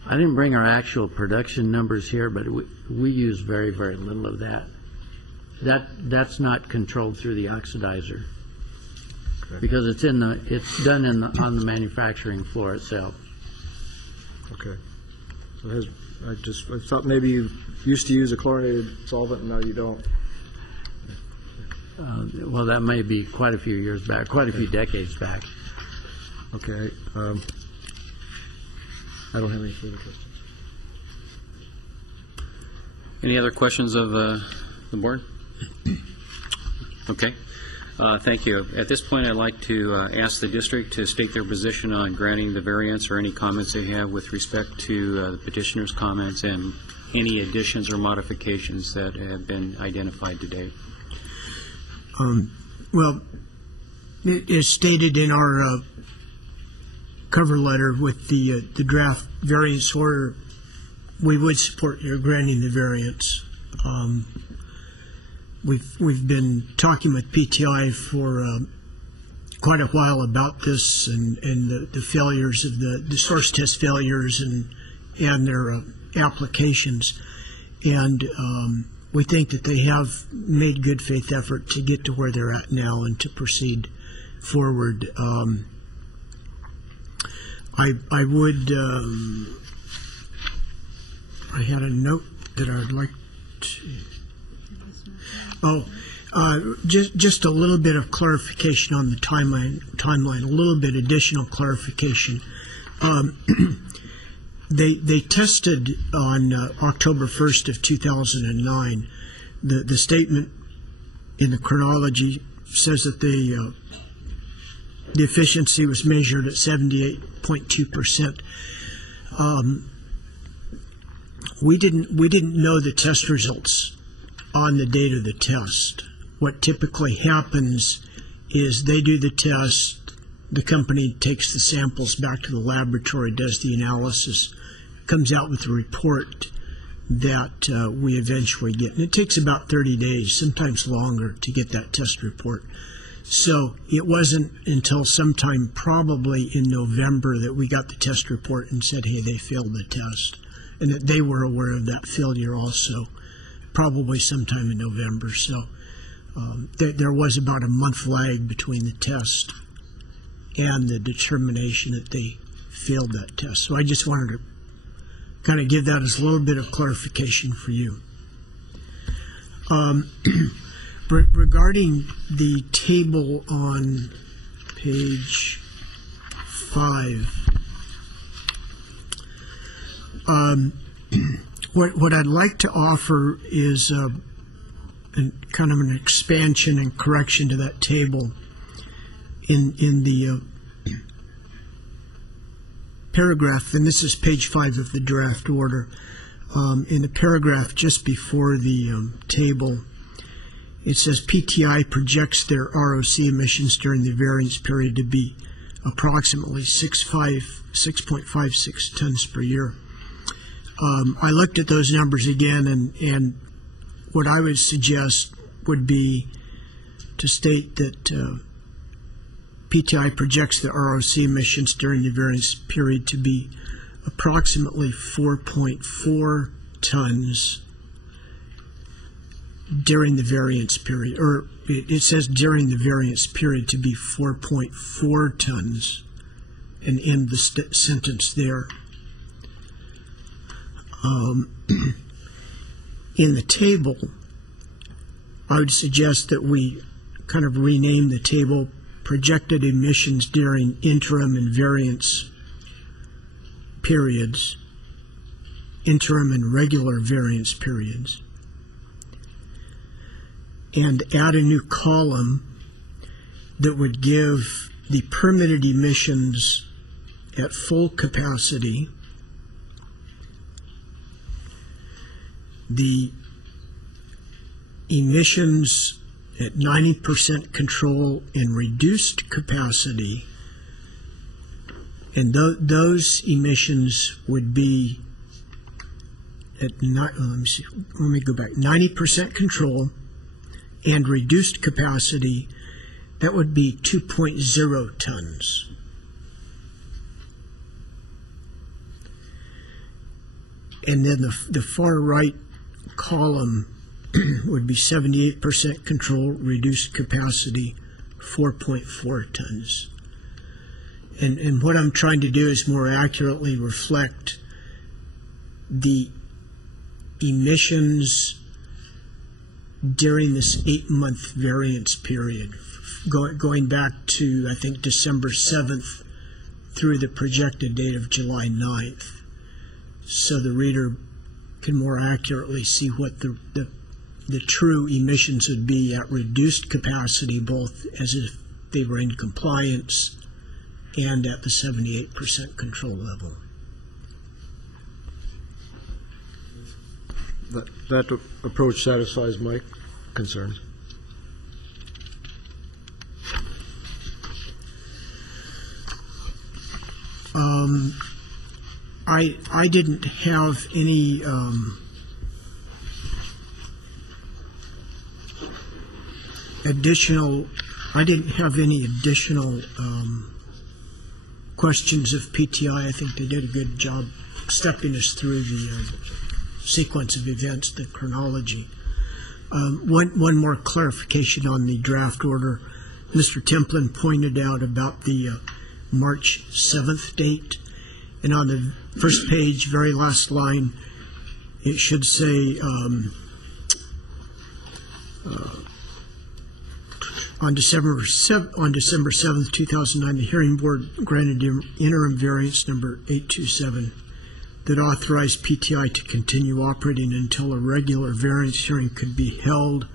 I didn't bring our actual production numbers here, but we use very, very little of that. That's not controlled through the oxidizer because it's done on the manufacturing floor itself. Okay. So I thought maybe you used to use a chlorinated solvent and now you don't. Well, that may be quite a few years back, quite a few decades back. Okay. I don't have any further questions. Any other questions of the board? Okay. Thank you. At this point, I'd like to ask the district to state their position on granting the variance or any comments they have with respect to the petitioner's comments and any additions or modifications that have been identified today. Well, it is stated in our cover letter with the draft variance order, we would support your granting the variance. We've been talking with PTI for quite a while about this and the failures of the source test failures and their applications, and we think that they have made good faith effort to get to where they're at now and to proceed forward. I would I had a note that I'd like to just a little bit of clarification on the timeline, a little bit additional clarification. They tested on October 1st of 2009. The statement in the chronology says that the efficiency was measured at 78.2%. We didn't know the test results on the date of the test. What typically happens is they do the test, the company takes the samples back to the laboratory, does the analysis, comes out with a report that we eventually get. And it takes about 30 days, sometimes longer, to get that test report. So it wasn't until sometime probably in November that we got the test report and said, hey, they failed the test. And that they were aware of that failure also, probably sometime in November. So there was about a month lag between the test and the determination that they failed that test. So I just wanted to kind of give that as a little bit of clarification for you. Regarding the table on page 5, What I'd like to offer is kind of an expansion and correction to that table in the paragraph, and this is page 5 of the draft order. In the paragraph just before the table, it says PTI projects their ROC emissions during the variance period to be approximately 6.56 tons per year. I looked at those numbers again, and what I would suggest would be to state that PTI projects the ROC emissions during the variance period to be approximately 4.4 tons during the variance period, or it says during the variance period to be 4.4 tons, and end the sentence there. In the table, I would suggest that we kind of rename the table projected emissions during interim and variance periods, interim and regular variance periods, and add a new column that would give the permitted emissions at full capacity, the emissions at 90% control and reduced capacity, and those emissions would be at, let me go back, 90% control and reduced capacity, that would be 2.0 tons. And then the far right column would be 78% control, reduced capacity, 4.4 tons. And what I'm trying to do is more accurately reflect the emissions during this 8-month variance period, going back to, I think, December 7th through the projected date of July 9th, so the reader can more accurately see what the true emissions would be at reduced capacity, both as if they were in compliance and at the 78% control level. That approach satisfies my concerns. I didn't have any additional questions of PTI. I think they did a good job stepping us through the sequence of events, the chronology. One more clarification on the draft order. Mr. Templin pointed out about the March 7th date, and on the first page, very last line, it should say on December 7th, 2009, the hearing board granted interim variance number 827 that authorized PTI to continue operating until a regular variance hearing could be held,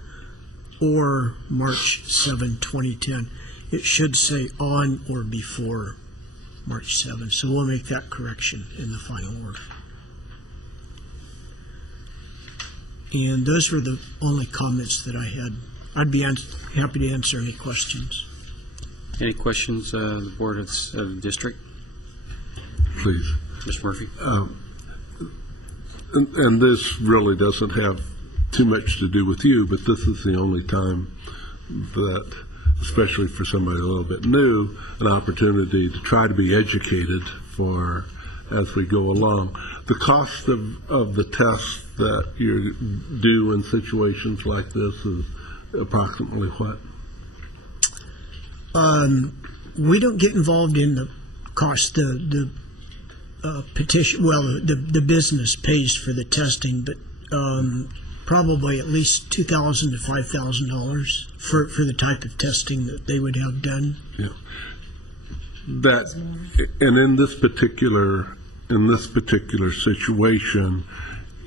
or March 7, 2010. It should say on or before March 7, so we'll make that correction in the final order. And those were the only comments that I had. I'd be happy to answer any questions. Any questions, the Board of the District? Please. Mr. Murphy? And this really doesn't have too much to do with you, but this is the only time that, especially for somebody a little bit new, an opportunity to try to be educated for as we go along. The cost of the tests that you do in situations like this is approximately what? We don't get involved in the cost. The petition, well, the business pays for the testing, but probably at least $2,000 to $5,000 for the type of testing that they would have done. Yeah. That, and in this particular situation,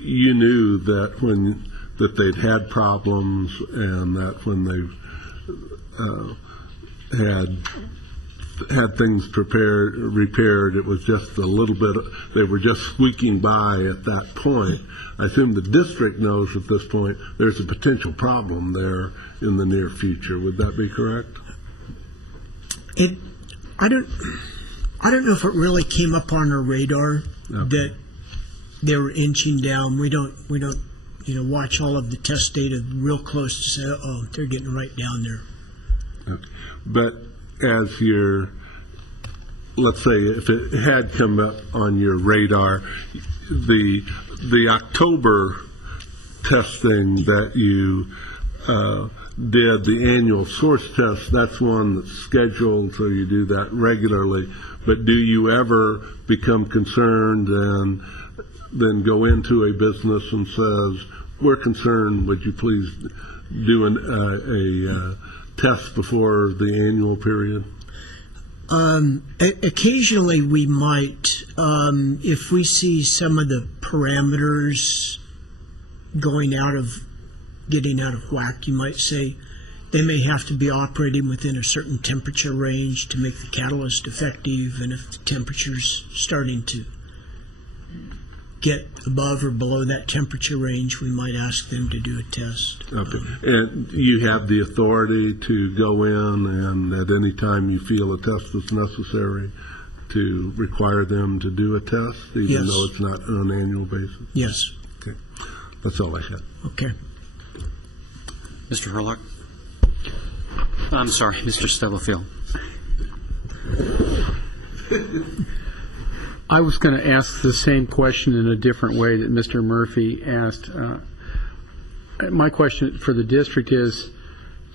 you knew that they'd had problems, and that when they had things repaired, it was just a little bit, they were just squeaking by at that point. I assume the district knows at this point there's a potential problem there in the near future. Would that be correct? I don't know if it really came up on our radar that they were inching down. We don't watch all of the test data real close to say, oh, they're getting right down there. Okay. But as let's say if it had come up on your radar, the October testing that you did, the annual source test, that's one that's scheduled, so you do that regularly. But do you ever become concerned and then go into a business and says, we're concerned, would you please do a test before the annual period? Occasionally we might, if we see some of the parameters getting out of whack, you might say they may have to be operating within a certain temperature range to make the catalyst effective, and if the temperature's starting to get above or below that temperature range, we might ask them to do a test. Okay. And you have the authority to go in and at any time you feel a test is necessary to require them to do a test, even though it's not on an annual basis? Yes. Okay. That's all I had. Okay. Mr. Herlock? I'm sorry, Mr. Stubblefield. I was going to ask the same question in a different way that Mr. Murphy asked. My question for the district is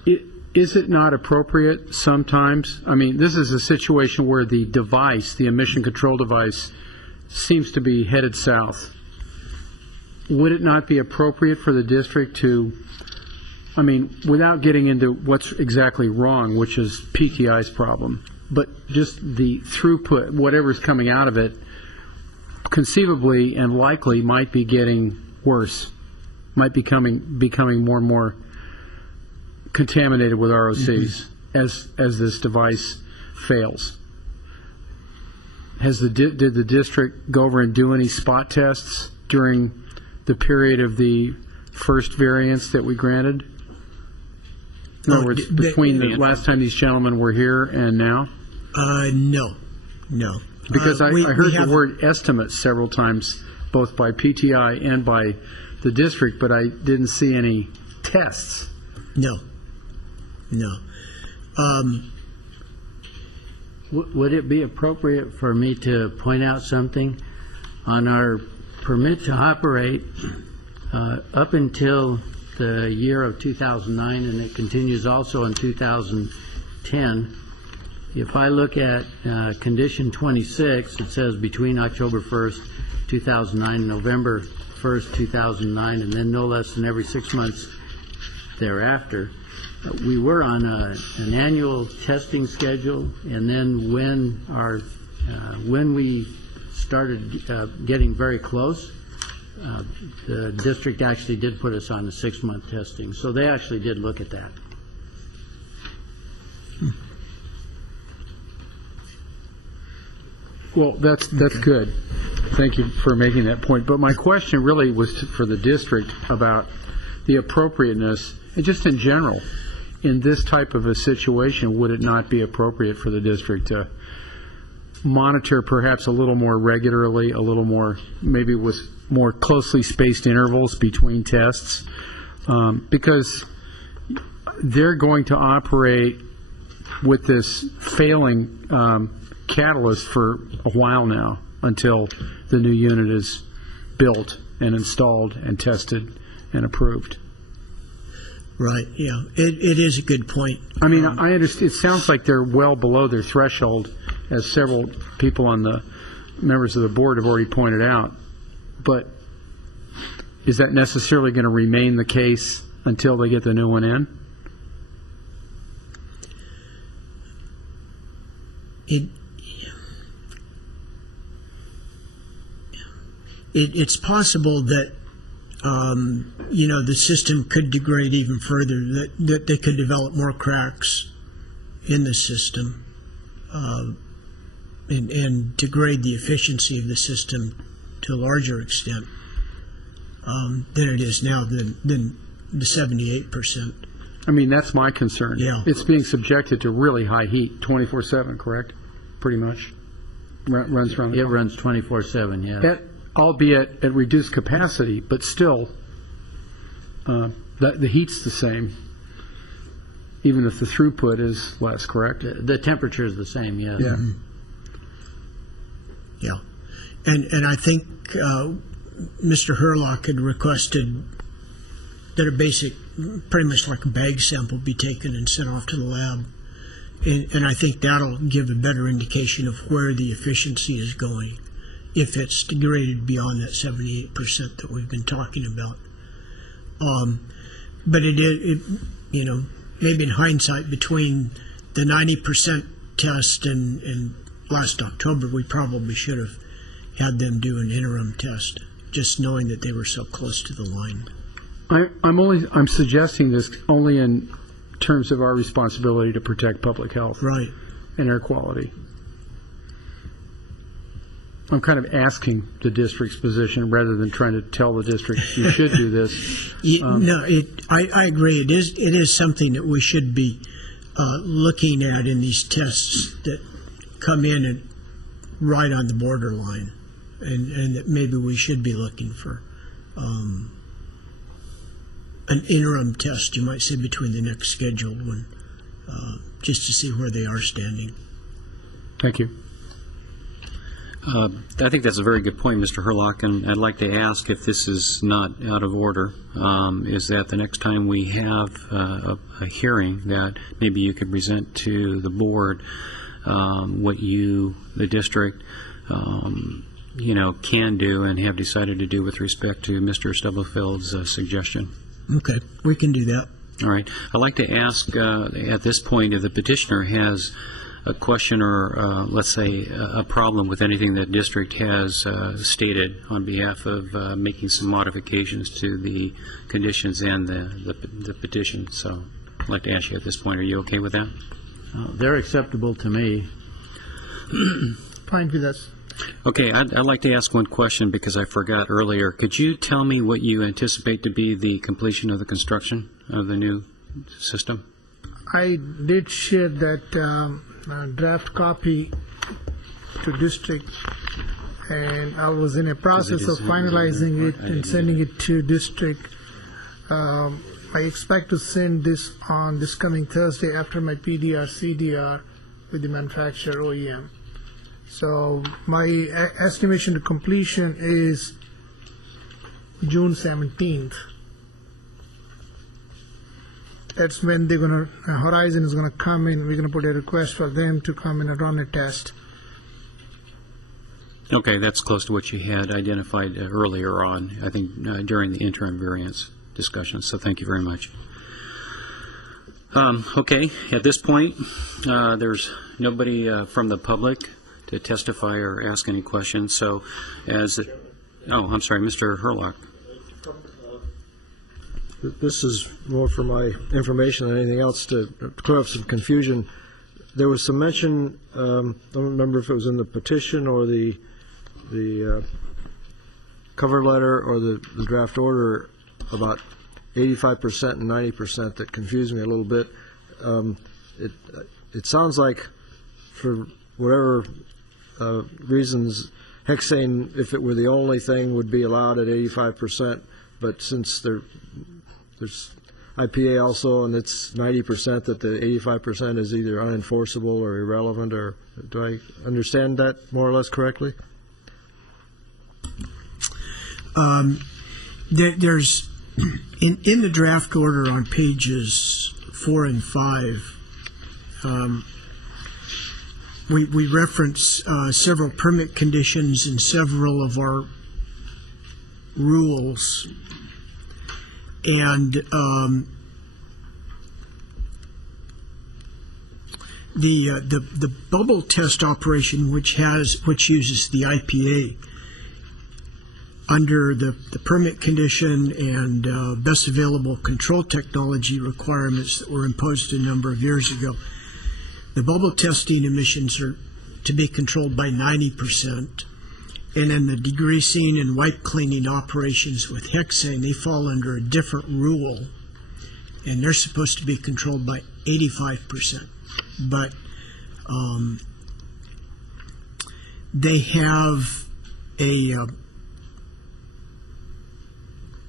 it not appropriate sometimes? I mean, this is a situation where the device, the emission control device, seems to be headed south. Would it not be appropriate for the district to, I mean, without getting into what's exactly wrong, which is PTI's problem, but just the throughput, whatever's coming out of it, conceivably and likely might be getting worse, might be becoming more and more contaminated with ROCs as this device fails. Did the district go over and do any spot tests during the period of the first variance that we granted? In other words, between the last time these gentlemen were here and now? No. Because I heard the word estimate several times, both by PTI and by the district, but I didn't see any tests. No. Would it be appropriate for me to point out something? On our permit to operate, up until the year of 2009, and it continues also in 2010, if I look at condition 26, it says between October 1st, 2009 and November 1st, 2009, and then no less than every 6 months thereafter. We were on an annual testing schedule, and then when we started getting very close, the district actually did put us on the 6-month testing. So they actually did look at that. Well, that's good. Thank you for making that point. But my question really was for the district about the appropriateness, and just in general, in this type of a situation, would it not be appropriate for the district to monitor perhaps a little more regularly, a little more, maybe with more closely spaced intervals between tests? Because they're going to operate with this failing catalyst for a while now, until the new unit is built and installed and tested and approved. Right, yeah. It is a good point. I mean, I understand. It sounds like they're well below their threshold, as several people on the members of the board have already pointed out. But is that necessarily going to remain the case until they get the new one in? It's possible that the system could degrade even further, that they could develop more cracks in the system and degrade the efficiency of the system to a larger extent than it is now, than the 78%. I mean, that's my concern. Yeah. It's being subjected to really high heat, 24/7, correct? Pretty much. Runs around the It clock. runs 24/7, yeah. Albeit at reduced capacity, but still, the heat's the same, even if the throughput is less, correct? The temperature is the same, yes. Yeah. Yeah. And I think Mr. Herlock had requested that a basic, pretty much like a bag sample, be taken and sent off to the lab. And I think that'll give a better indication of where the efficiency is going, if it's degraded beyond that 78% that we've been talking about. But it maybe in hindsight, between the 90% test and last October, we probably should have had them do an interim test, just knowing that they were so close to the line. I'm suggesting this only in terms of our responsibility to protect public health, Right. and air quality. I'm kind of asking the district's position rather than trying to tell the district you should do this. I agree. It is something that we should be looking at in these tests that come in and right on the borderline, and that maybe we should be looking for an interim test, you might say, between the next scheduled one, just to see where they are standing. Thank you. I think that's a very good point, Mr. Herlock, and I'd like to ask, if this is not out of order, is that the next time we have a hearing, that maybe you could present to the board what you, the district, can do and have decided to do with respect to Mr. Stubblefield's suggestion. Okay, we can do that. All right. I'd like to ask at this point if the petitioner has a question or, let's say, a problem with anything that district has stated on behalf of making some modifications to the conditions and the petition. So I'd like to ask you at this point, are you okay with that? They're acceptable to me. Fine with us. Okay, I'd like to ask one question because I forgot earlier. Could you tell me what you anticipate to be the completion of the construction of the new system? I did share that draft copy to district, and I was in a process of finalizing it and sending it to district. I expect to send this on this coming Thursday after my PDR, CDR with the manufacturer OEM. So my estimation to completion is June 17th. That's when they're gonna, Horizon is gonna come in. We're gonna put a request for them to come in and run a test. Okay, that's close to what you had identified earlier on, I think, during the interim variance discussion. So thank you very much. Okay, at this point, there's nobody from the public to testify or ask any questions. So I'm sorry, Mr. Herlock. This is more for my information than anything else, to clear up some confusion. There was some mention, I don't remember if it was in the petition or the cover letter or the draft order, about 85% and 90%, that confused me a little bit. It sounds like, for whatever reasons, hexane, if it were the only thing, would be allowed at 85%, but since there's IPA also, and it's 90%, that the 85% is either unenforceable or irrelevant, or do I understand that more or less correctly? There's in the draft order on pages 4 and 5, we reference several permit conditions in several of our rules, and the bubble test operation, which uses the IPA, under the permit condition and best available control technology requirements that were imposed a number of years ago, the bubble testing emissions are to be controlled by 90%. And then the degreasing and wipe cleaning operations with hexane, they fall under a different rule, and they're supposed to be controlled by 85%. But they have a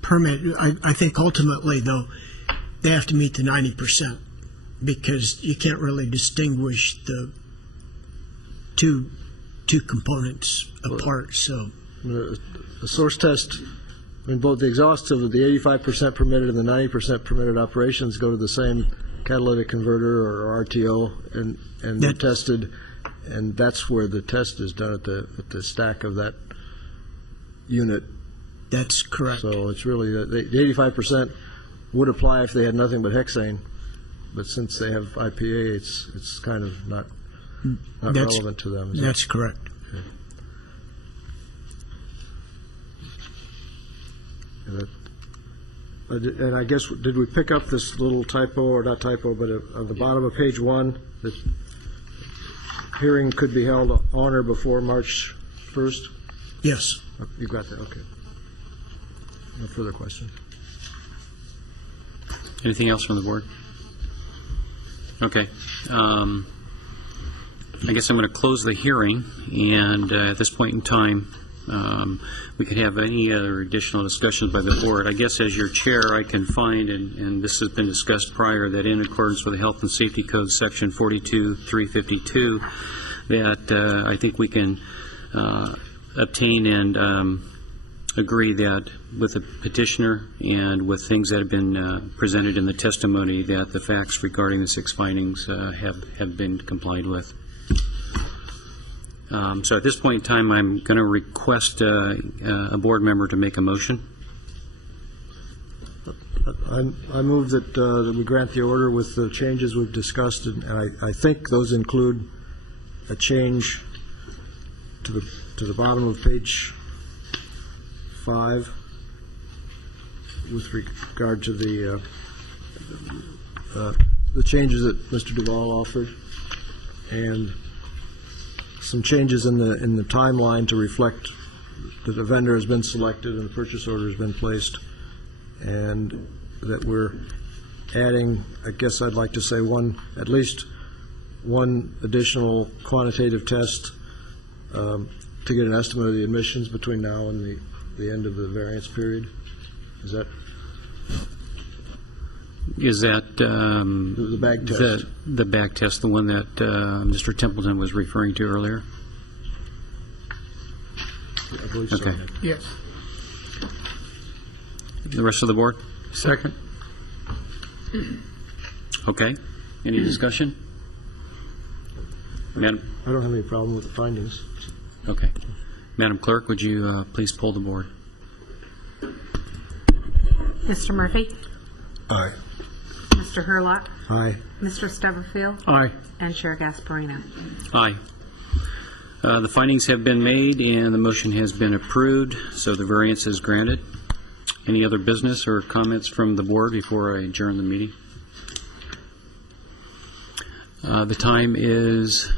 permit. I think ultimately, though, they have to meet the 90% because you can't really distinguish the two components apart. So the source test, I mean, both the exhaustive of the 85% permitted and the 90% permitted operations go to the same catalytic converter or RTO, and they're tested, and that's where the test is done at the stack of that unit. That's correct. So it's really the 85% would apply if they had nothing but hexane, but since they have IPA, it's kind of not relevant to them. That's correct. And I guess, did we pick up this little typo, or not typo, but on the bottom of page 1, that hearing could be held on or before March 1st? Yes. You got that, okay. No further questions. Anything else from the board? Okay. I guess I'm going to close the hearing, and at this point in time, we could have any other additional discussions by the board. I guess as your chair, I can find, and this has been discussed prior, that in accordance with the Health and Safety Code, Section 42.352, that I think we can obtain and agree that with the petitioner and with things that have been presented in the testimony, that the facts regarding the 6 findings have been complied with. So at this point in time, I'm going to request a board member to make a motion. I move that we grant the order with the changes we've discussed, and I think those include a change to the bottom of page 5 with regard to the changes that Mr. Duvall offered, and some changes in the timeline to reflect that a vendor has been selected and the purchase order has been placed, and that we're adding, I guess I'd like to say, at least one additional quantitative test to get an estimate of the emissions between now and the end of the variance period. Is that the bag test? The bag test, the one that Mr. Templeton was referring to earlier? Yeah, I believe okay. So. Yes. The rest of the board? Second. Okay. Any discussion? Madam? I don't have any problem with the findings. Okay. Madam Clerk, would you please poll the board? Mr. Murphy? Aye. Mr. Hurlock? Aye. Mr. Stubblefield? Aye. And Chair Gasparino. Aye. The findings have been made and the motion has been approved, so the variance is granted. Any other business or comments from the board before I adjourn the meeting? The time is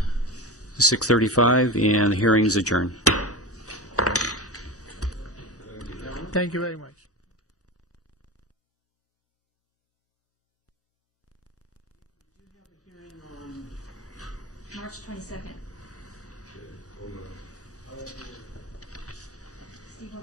6:35 and the hearing is adjourned. Thank you very much. March 22nd. Steve,